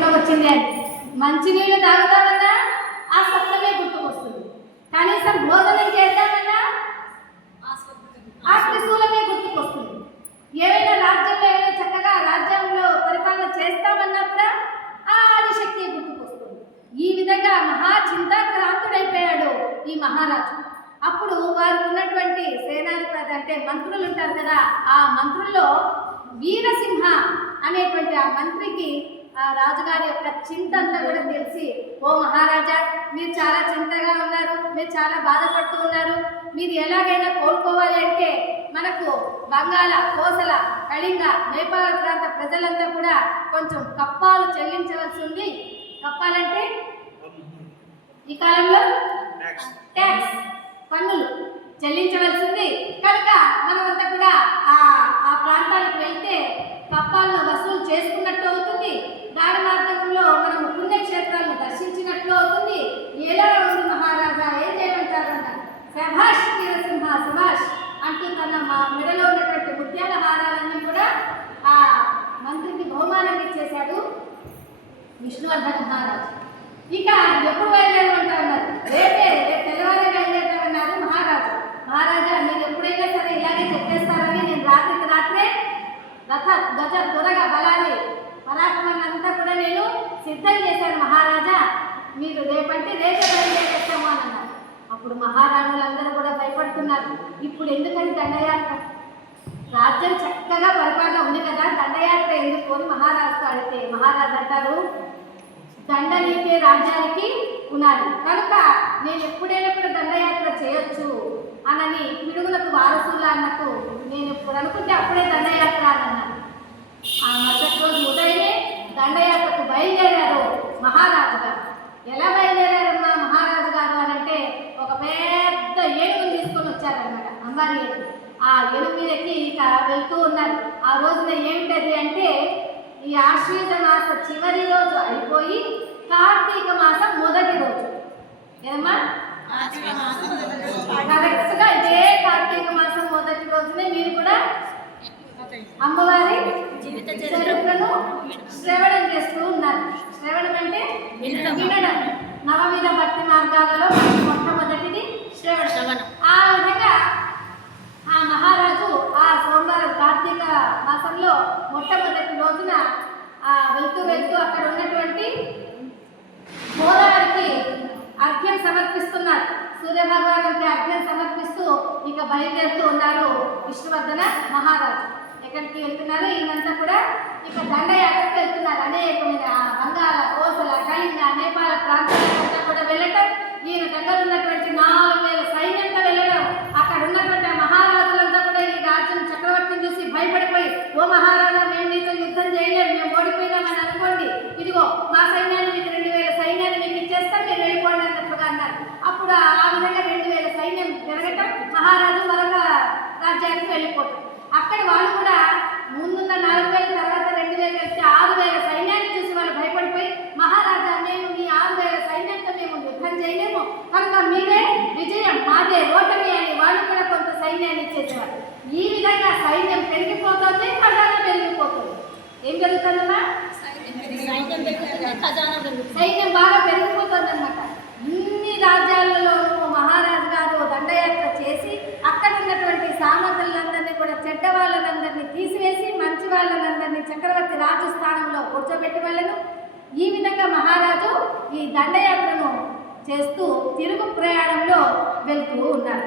వచ్చింది అని మంచినీళ్ళు తాగుతామన్నా ఆ సత్వమే గుర్తుకొస్తుంది. కనీసం భోజనం చేద్దామన్నా ఆ త్రిశూలమే గుర్తుకొస్తుంది. ఏమైనా రాజ్యంలో ఏమైనా చక్కగా రాజ్యంలో పరిపాలన చేస్తామన్నా కూడా ఆ ఆదిశక్తి గుర్తుకొస్తుంది. ఈ విధంగా మహా చింతాక్రాంతుడైపోయాడు ఈ మహారాజు. అప్పుడు వారు ఉన్నటువంటి సేనాధిపతి అంటే మంత్రులు ఉంటారు కదా, ఆ మంత్రుల్లో వీరసింహ అనేటువంటి ఆ మంత్రికి ఆ రాజుగారి యొక్క చింత అంతా కూడా తెలిసి, ఓ మహారాజా, మీరు చాలా చింతగా ఉన్నారు, మీరు చాలా బాధపడుతూ ఉన్నారు, మీరు ఎలాగైనా కోలుకోవాలి అంటే మనకు బంగాళ, కోసల, కళింగ, నేపాల ప్రాంత ప్రజలంతా కూడా కొంచెం కప్పాలు చెల్లించవలసి ఉంది. కప్పాలంటే ఈ కాలంలో ట్యాక్స్, పన్నులు చెల్లించవలసింది. కనుక మనమంతా కూడా ఆ ప్రాంతానికి వెళ్తే కప్పాలను వసూలు చేసుకున్నట్టు అవుతుంది. దాని మార్గంలో మనము పుణ్యక్షేత్రాలను దర్శించినట్లు అవుతుంది. ఎలా ఉంది మహారాజా, ఏం చేయమంటారు అన్నారు. శభాష్ వీరసింహ శభాష్ అంటూ తన మెడలో ఉన్నటువంటి ముత్యాల హారాలన్నీ కూడా ఆ మంత్రికి బహుమానంగా ఇచ్చేశాడు విష్ణువర్ధన మహారాజు. ఇక ఎప్పుడు బయలుదేరమంటారు, రేపే తెల్లవారే బయలుదేరమన్నారు మహారాజు. మహారాజా, మీరు ఎప్పుడైనా సరే ఇలాగే చెప్పేస్తారని నేను రాత్రికి రాత్రే రథ గజ త్వరగ బలాన్ని పరాక్రమాన్ని అంతా కూడా నేను సిద్ధం చేశాను మహారాజా, మీరు రేపంటే రేపే బయలుదేరేస్తాము అని అన్నారు. అప్పుడు మహారాణులందరూ కూడా భయపడుతున్నారు. ఇప్పుడు ఎందుకని దండయాత్ర, రాజ్యం చక్కగా పరిపాలన ఉంది కదా, దండయాత్ర ఎందుకు అని మహారాజుతో అడిగితే మహారాజు అంటారు, దండనీతే రాజ్యానికి ఉన్నారు కనుక నేను ఎప్పుడైనా కూడా దండయాత్ర చేయొచ్చు అనని పిడుగులకు వారసులా అన్నట్టు నేను ఎప్పుడు అనుకుంటే అప్పుడే దండయాత్ర అని అన్నాను. ఆ మరుసటి రోజు ఉదయమే దండయాత్రకు బయలుదేరారు మహారాజు గారు. ఎలా బయలుదేరారమ్మా మహారాజు గారు అని అంటే ఒక పెద్ద ఏనుగును తీసుకొని వచ్చారన్నమాట, అంబారి ఏనుగు. ఆ ఏనుగు మీద ఎక్కి ఇక వెళ్తూ ఉన్నారు. ఆ రోజున ఏమిటది అంటే ఈ ఆశ్వీజ మాస చివరి రోజు అయిపోయి కార్తీక మాసం మొదటి రోజు. ఏదమ్మా, కరెక్ట్గా ఇదే కార్తీక మాసం మొదటి రోజునే మీరు కూడా అమ్మవారి చరిత్రను శ్రవణం చేస్తూ ఉన్నారు. శ్రవణం అంటే వినడం. నవవిధ భక్తి మార్గాలలో మొట్టమొదటిది శ్రవణం. ఆ విధంగా ఆ మహారాజు ఆ సోమవారం కార్తీక మాసంలో మొట్టమొదటి రోజున వెళ్తూ అక్కడ ఉన్నటువంటి గోదావరికి అర్ఘ్యం సమర్పిస్తున్నారు. సూర్య భగవానుడికి అర్ఘ్యం సమర్పిస్తూ ఇక బయలుదేరుతూ ఉన్నారు విష్ణువర్ధన మహారాజు. ఎక్కడికి వెళ్తున్నారు, ఈయనంతా కూడా ఇక దండయాత్రకు వెళ్తున్నారు. అనేకమైన బంగాళ, కోసల, కళింగ, నేపాల ప్రాంతాలంతా కూడా వెళ్ళటం, ఈయన దగ్గర ఉన్నటువంటి 4000 సైన్యంతో వెళ్ళడం. అక్కడ ఉన్నటువంటి మహారాజులంతా కూడా ఈ రాజ్యం చక్రవర్తిని చూసి భయపడిపోయి, ఓ మహారాజా, మేము నీతో యుద్ధం చేయలేము, మేము ఓడిపోయినామని అనుకోండి, ఇదిగో మా సైన్యాన్ని మీకు 2000 సైన్యాన్ని మీకు ఇచ్చేస్తాం, మీరు వెళ్ళిపోండి అన్నట్లుగా అన్నారు. అప్పుడు ఆ విధంగా 2000 సైన్యం జరగటం, మహారాజు మరొక రాజ్యానికి వెళ్ళిపోతాం. అక్కడ వాళ్ళు కూడా ముందున్న 4000 తర్వాత 2000 కలిసి 6000 సైన్యాన్ని చూసి వాళ్ళు భయపడిపోయి, మహారాజా, మేము మీ 6000 సైన్యంతో మేము యుద్ధం చేయలేము, కనుక మీరే విజయం, మాదే ఓటమి అని వాళ్ళు కూడా కొంత సైన్యాన్ని ఇచ్చేసేవారు. ఈ విధంగా సైన్యం పెరిగిపోతుంది, ఖజానా పెరిగిపోతుంది. ఏం జరుగుతుందమ్మా, సైన్యం బాగా పెరిగిపోతుంది అన్నమాట. ఇన్ని రాజ్యాలలోనూ మహారాజు గారు దండయాత్ర చేసి అక్కడ ఉన్నటువంటి సామంతులందరినీ కూడా, చెడ్డ వాళ్ళనందరినీ తీసివేసి మంచి వాళ్ళనందరినీ చక్రవర్తి రాజు స్థానంలో కూర్చోబెట్టి వాళ్ళను. ఈ విధంగా మహారాజు ఈ దండయాత్రను చేస్తూ తిరుగు ప్రయాణంలో వెళ్తూ ఉన్నారు.